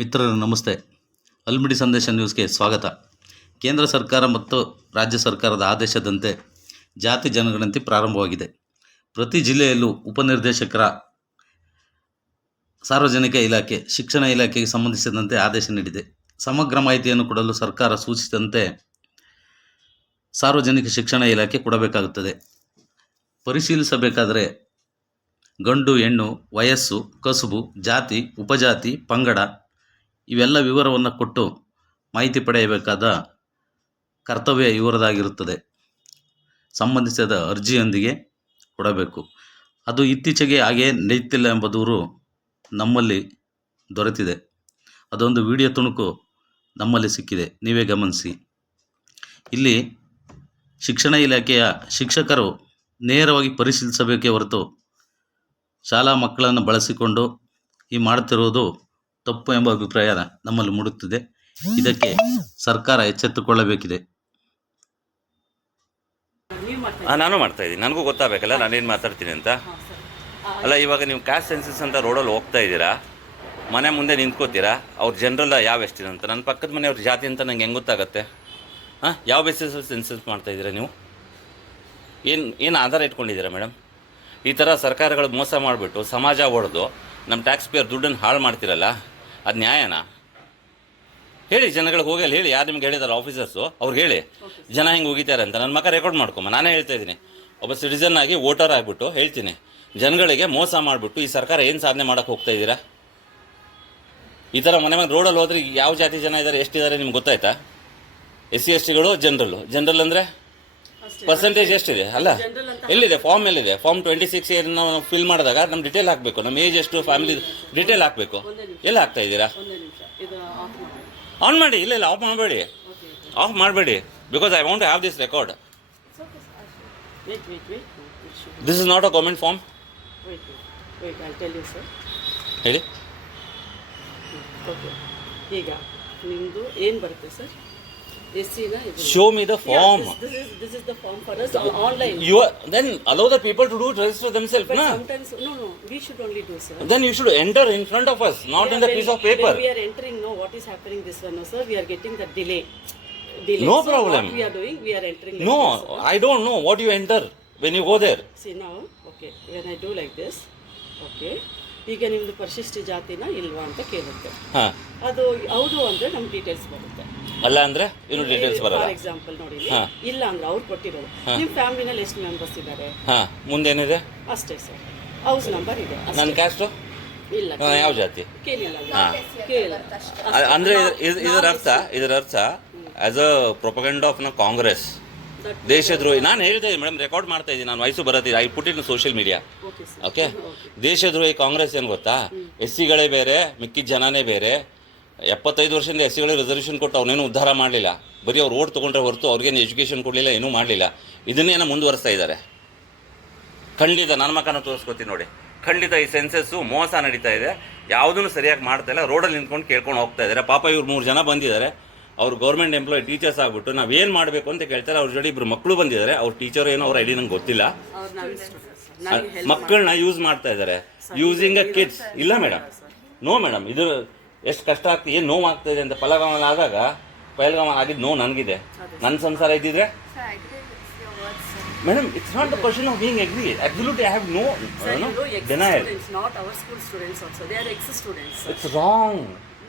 ಮಿತ್ರರು ನಮಸ್ತೆ. ಅಲ್ಮಿಡಿ ಸಂದೇಶ ನ್ಯೂಸ್ಗೆ ಸ್ವಾಗತ. ಕೇಂದ್ರ ಸರ್ಕಾರ ಮತ್ತು ರಾಜ್ಯ ಸರ್ಕಾರದ ಆದೇಶದಂತೆ ಜಾತಿ ಜನಗಣತಿ ಪ್ರಾರಂಭವಾಗಿದೆ. ಪ್ರತಿ ಜಿಲ್ಲೆಯಲ್ಲೂ ಉಪನಿರ್ದೇಶಕರ ಸಾರ್ವಜನಿಕ ಇಲಾಖೆ, ಶಿಕ್ಷಣ ಇಲಾಖೆಗೆ ಸಂಬಂಧಿಸಿದಂತೆ ಆದೇಶ ನೀಡಿದೆ. ಸಮಗ್ರ ಮಾಹಿತಿಯನ್ನು ಕೊಡಲು ಸರ್ಕಾರ ಸೂಚಿಸಿದಂತೆ ಸಾರ್ವಜನಿಕ ಶಿಕ್ಷಣ ಇಲಾಖೆ ಕೊಡಬೇಕಾಗುತ್ತದೆ. ಪರಿಶೀಲಿಸಬೇಕಾದರೆ ಗಂಡು ಹೆಣ್ಣು, ವಯಸ್ಸು, ಕಸುಬು, ಜಾತಿ, ಉಪಜಾತಿ, ಪಂಗಡ ಇವೆಲ್ಲ ವಿವರವನ್ನು ಕೊಟ್ಟು ಮಾಹಿತಿ ಪಡೆಯಬೇಕಾದ ಕರ್ತವ್ಯ ಇವರದಾಗಿರುತ್ತದೆ. ಸಂಬಂಧಿಸಿದ ಅರ್ಜಿಯೊಂದಿಗೆ ಕೊಡಬೇಕು. ಅದು ಇತ್ತೀಚೆಗೆ ಹಾಗೆ ನಡೆಯುತ್ತಿಲ್ಲ ಎಂಬ ದೂರು ನಮ್ಮಲ್ಲಿ ದೊರೆತಿದೆ. ಅದೊಂದು ವಿಡಿಯೋ ತುಣುಕು ನಮ್ಮಲ್ಲಿ ಸಿಕ್ಕಿದೆ, ನೀವೇ ಗಮನಿಸಿ. ಇಲ್ಲಿ ಶಿಕ್ಷಣ ಇಲಾಖೆಯ ಶಿಕ್ಷಕರು ನೇರವಾಗಿ ಪರಿಶೀಲಿಸಬೇಕೇ ಹೊರತು ಶಾಲಾ ಮಕ್ಕಳನ್ನು ಬಳಸಿಕೊಂಡು ಈ ಮಾಡುತ್ತಿರುವುದು ತಪ್ಪು ಎಂಬ ಅಭಿಪ್ರಾಯ ನಮ್ಮಲ್ಲಿ ಮೂಡುತ್ತಿದೆ. ಇದಕ್ಕೆ ಸರ್ಕಾರ ಎಚ್ಚೆತ್ತುಕೊಳ್ಳಬೇಕಿದೆ. ನಾನು ಮಾಡ್ತಾ ಇದ್ದೀನಿ, ನನಗೂ ಗೊತ್ತಾಗಬೇಕಲ್ಲ ನಾನೇನು ಮಾತಾಡ್ತೀನಿ ಅಂತ. ಅಲ್ಲ, ಇವಾಗ ನೀವು ಕ್ಯಾಸ್ಟ್ ಸೆನ್ಸಸ್ ಅಂತ ರೋಡಲ್ಲಿ ಹೋಗ್ತಾ ಇದ್ದೀರಾ, ಮನೆ ಮುಂದೆ ನಿಂತ್ಕೋತೀರಾ, ಅವ್ರ ಜನರಲ್ಲ ಯಾವ ಎಷ್ಟಿದೆ ಅಂತ. ನನ್ನ ಪಕ್ಕದ ಮನೆಯವ್ರ ಜಾತಿ ಅಂತ ನಂಗೆ ಹೆಂಗೆ ಗೊತ್ತಾಗುತ್ತೆ? ಯಾವ ಬೇಸಿಸಲ್ಲಿ ಸೆನ್ಸಸ್ ಮಾಡ್ತಾಯಿದ್ದೀರಾ ನೀವು? ಏನು ಆಧಾರ ಇಟ್ಕೊಂಡಿದ್ದೀರಾ ಮೇಡಮ್? ಈ ಥರ ಸರ್ಕಾರಗಳು ಮೋಸ ಮಾಡಿಬಿಟ್ಟು ಸಮಾಜ ಹೊಡೆದು ನಮ್ಮ ಟ್ಯಾಕ್ಸ್ ಪೇಯರ್ ದುಡ್ಡನ್ನು ಹಾಳು ಮಾಡ್ತಿರಲ್ಲ, ಅದು ನ್ಯಾಯನಾ? ಹೇಳಿ, ಜನಗಳಿಗೆ ಹೋಗಿ ಅಲ್ಲಿ ಹೇಳಿ. ಯಾರು ನಿಮ್ಗೆ ಹೇಳಿದಾರೆ ಆಫೀಸರ್ಸು, ಅವ್ರಿಗೆ ಹೇಳಿ ಜನ ಹಿಂಗೆ ಹೋಗಿದ್ದಾರೆ ಅಂತ. ನನ್ನ ಮಕ್ಕ ರೆಕಾರ್ಡ್ ಮಾಡ್ಕೊಂಬ. ನಾನೇ ಹೇಳ್ತಾ ಇದ್ದೀನಿ, ಒಬ್ಬ ಸಿಟಿಸನ್ ಆಗಿ ವೋಟರ್ ಆಗಿಬಿಟ್ಟು ಹೇಳ್ತೀನಿ, ಜನಗಳಿಗೆ ಮೋಸ ಮಾಡಿಬಿಟ್ಟು ಈ ಸರ್ಕಾರ ಏನು ಸಾಧನೆ ಮಾಡೋಕ್ಕೆ ಹೋಗ್ತಾ ಇದ್ದೀರಾ? ಈ ಥರ ಮನೆ ಮನೆ ರೋಡಲ್ಲಿ ಹೋದ್ರೆ ಯಾವ ಜಾತಿ ಜನ ಇದ್ದಾರೆ, ಎಷ್ಟಿದ್ದಾರೆ ನಿಮ್ಗೆ ಗೊತ್ತಾಯ್ತಾ? SC ST ಗಳು ಜನರಲ್ ಅಂದರೆ ಪರ್ಸೆಂಟೇಜ್ ಎಷ್ಟಿದೆ? ಅಲ್ಲ, ಎಲ್ಲಿದೆ ಫಾರ್ಮ್? ಎಲ್ಲಿದೆ ಫಾರ್ಮ್? 26 ನಾವು ಫಿಲ್ ಮಾಡಿದಾಗ ನಮ್ಮ ಡೀಟೇಲ್ ಹಾಕಬೇಕು, ನಮ್ಮ ಏಜ್ ಎಷ್ಟು, ಫ್ಯಾಮಿಲಿ ಡೀಟೇಲ್ ಹಾಕಬೇಕು. ಎಲ್ಲ ಹಾಕ್ತಾ ಇದ್ದೀರಾ? ಆನ್ ಮಾಡಿ. ಇಲ್ಲ ಆಫ್ ಮಾಡಬೇಡಿ. Because I want to have this record. This is not a government form. ಹೇಳಿ. ಈಗ ನಿಮ್ಮದು ಏನು ಬರುತ್ತೆ sir? Show me the form. This is the form for us online. Then allow the people to register themselves. But sometimes, no, we should only do, sir. Then you should enter in front of us, not in the piece of paper. When we are entering, no, what is happening this one, no, sir? We are getting the delay. No so problem. What we are doing, we are entering. No, like this, I don't know what you enter when you go there. See now, okay, when I do like this, okay, ಈಗ ನಿಮ್ಮದು ಪರಿಶಿಷ್ಟ ಜಾತಿನ ಇಲ್ವಾ ಅಂತ ಕೇಳುತ್ತೆ. ಅದು ಹೌದು ಅಂದರೆ ನಮ್ಮ ಡೀಟೇಲ್ಸ್ ಬರುತ್ತೆ. ಅಲ್ಲ ಅಂದ್ರೆ ಏನು ಡೀಟೇಲ್ಸ್ ಬರಲ್ಲ. ಫಾರ್ ಎಕ್ಸಾಂಪಲ್ ನೋಡಿ, ಇಲ್ಲ ಅಂದ್ರೆ ಅವ್ರು ಕೊಟ್ಟಿರೋದು ನಿಮ್ಮ ಫ್ಯಾಮಿಲಿನಲ್ಲಿ ಎಷ್ಟು ಮೆಂಬರ್ಸ್ ಇದ್ದಾರೆ, ಮುಂದೇನಿದೆ ಅಷ್ಟೇ ಸರ್. ಹೌಸ್ ನಂಬರ್ ಇದೆ. ನನ್ನ ಕ್ಯಾಸ್ಟು ಇಲ್ಲ, ಯಾವ ಜಾತಿ ಕೇಳಿಲ್ಲ. ಅಂದ್ರೆ ಇದರ ಅರ್ಥ as a propaganda of Congress, ದೇಶದ್ರೋಹಿ. ನಾನು ಹೇಳಿದೆ ಮೇಡಮ್, ರೆಕಾರ್ಡ್ ಮಾಡ್ತಾ ಇದ್ದೀನಿ, ನಾನು ವಯಸ್ಸು ಬರತ್ತಿದೆ. I put in social media. Okay, ದೇಶದ್ರೋಹಿ ಕಾಂಗ್ರೆಸ್ ಏನು ಗೊತ್ತಾ? SC ಗಳೇ ಬೇರೆ, ಮಿಕ್ಕಿದ ಜನನೇ ಬೇರೆ. 75 ವರ್ಷದಿಂದ SC ಗಳಿಗೆ ರಿಸರ್ವೇಷನ್ ಕೊಟ್ಟು ಅವನೇನು ಉದ್ಧಾರ ಮಾಡಲಿಲ್ಲ. ಬರೀ ಅವ್ರು ಓಟ್ ತೊಗೊಂಡ್ರೆ ಹೊರತು ಅವ್ರಿಗೇನು ಎಜುಕೇಷನ್ ಕೊಡಲಿಲ್ಲ, ಏನೂ ಮಾಡಲಿಲ್ಲ. ಇದನ್ನೇನೋ ಮುಂದುವರಿಸ್ತಾ ಇದ್ದಾರೆ. ಖಂಡಿತ ನನ್ನ ಮಕ್ಕನ ತೋರಿಸ್ಕೊತೀನಿ ನೋಡಿ. ಖಂಡಿತ ಈ ಸೆನ್ಸಸ್ಸು ಮೋಸ ನಡೀತಾ ಇದೆ, ಯಾವುದೂ ಸರಿಯಾಗಿ ಮಾಡ್ತಾ ಇಲ್ಲ. ರೋಡಲ್ಲಿ ನಿಂತ್ಕೊಂಡು ಕೇಳ್ಕೊಂಡು ಹೋಗ್ತಾ ಇದ್ದಾರೆ. ಪಾಪ ಇವ್ರು 3 ಜನ ಬಂದಿದ್ದಾರೆ, ಅವ್ರು ಗೌರ್ಮೆಂಟ್ ಎಂಪ್ಲಾಯ್ ಟೀಚರ್ಸ್ ಆಗ್ಬಿಟ್ಟು ನಾವೇನು ಮಾಡಬೇಕು ಅಂತ ಕೇಳ್ತಾರೆ. ಅವ್ರ ಜೊತೆ 2 ಮಕ್ಕಳು ಬಂದಿದ್ದಾರೆ. ಅವ್ರ ಟೀಚರ್ ಏನೋ ಅವ್ರ ಐಡಿ ನಂಗೆ ಗೊತ್ತಿಲ್ಲ. ಮಕ್ಕಳನ್ನ ಯೂಸ್ ಮಾಡ್ತಾ ಇದ್ದಾರೆ, ಯೂಸಿಂಗ್ ಅ ಕಿಡ್ಸ್. ಇಲ್ಲ ಮೇಡಮ್, ನೋ ಮೇಡಮ್, ಇದು ಎಷ್ಟು ಕಷ್ಟ ಆಗ್ತದೆ, ಏನು ನೋವು ಆಗ್ತಾ ಇದೆ ಅಂತ. ಪಹಲ್ಗಾಮಲ್ಲಿ ಆದಾಗ ಆಗಿದ್ದು ನೋವು ನನಗಿದೆ. ನನ್ನ ಸಂಸಾರ ಇದ್ದಿದ್ರೆ madam, it's not the question of being angry. Absolutely I have no denial. It's wrong.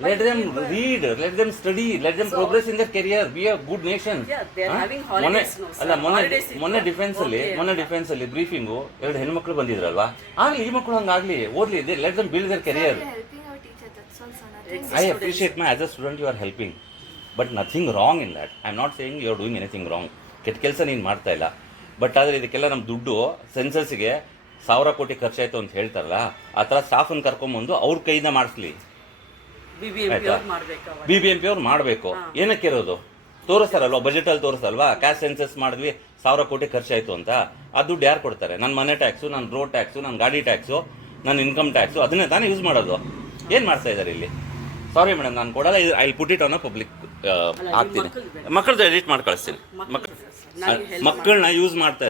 Let them read, let them study, let them progress in their career, be a good nation. Yeah, they are having holidays now. ಅಲ್ಲ, ಮೊನ್ನೆ defence ಅಲ್ಲಿ ಬ್ರೀಫಿಂಗು 2 ಹೆಣ್ಮಕ್ಳು ಬಂದಿದ್ರಲ್ವಾ? ಆಗ್ಲಿ, ಈ ಮಕ್ಕಳು ಹಂಗಾಗ್ಲಿ, ಓದ್ಲಿ. Let them build their career. I appreciate as a student you are helping, but nothing wrong in that. I am not saying you are doing anything wrong. ಕೆಟ್ಟ ಕೆಲಸ ನೀನು ಮಾಡ್ತಾ ಇಲ್ಲ. ಬಟ್ ಆದರೆ ಇದಕ್ಕೆಲ್ಲ ನಮ್ಮ ದುಡ್ಡು ಸೆನ್ಸಸ್ಗೆ 1000 ಕೋಟಿ ಖರ್ಚಾಯಿತು ಅಂತ ಹೇಳ್ತಾರಲ್ಲ, ಆ ಥರ ಸ್ಟಾಫನ್ನು ಕರ್ಕೊಂಬಂದು ಅವ್ರ ಕೈಯಿಂದ ಮಾಡಿಸ್ಲಿ. BBMP ಅವ್ರು ಮಾಡಬೇಕು. ಏನಕ್ಕೆ ಇರೋದು? ತೋರಿಸ್ತಾರಲ್ವ, ಬಜೆಟಲ್ಲಿ ತೋರಿಸಲ್ವಾ? ಕ್ಯಾಶ್ ಸೆನ್ಸಸ್ ಮಾಡಿದ್ವಿ, 1000 ಕೋಟಿ ಖರ್ಚಾಯಿತು ಅಂತ. ಆ ದುಡ್ಡು ಯಾರು ಕೊಡ್ತಾರೆ? ನನ್ನ ಮನೆ ಟ್ಯಾಕ್ಸು, ನನ್ನ ರೋಡ್ ಟ್ಯಾಕ್ಸು, ನನ್ನ ಗಾಡಿ ಟ್ಯಾಕ್ಸು, ನನ್ನ ಇನ್ಕಮ್ ಟ್ಯಾಕ್ಸು, ಅದನ್ನೇ ತಾನೇ ಯೂಸ್ ಮಾಡೋದು. ಏನು ಮಾಡ್ತಾ ಇದ್ದಾರೆ ಇಲ್ಲಿ? ಸಾರಿ ಮೇಡಮ್, ನಾನು ಕೊಡಲ್ಲ. I put it on a public ಹಾಕ್ತೀನಿ. ಮಕ್ಕಳದ್ದು ಎಡಿಟ್ ಮಾಡಿ ಕಳಿಸ್ತೀನಿ. ಮಕ್ಕಳನ್ನ ಯೂಸ್ ಮಾಡ್ತಾ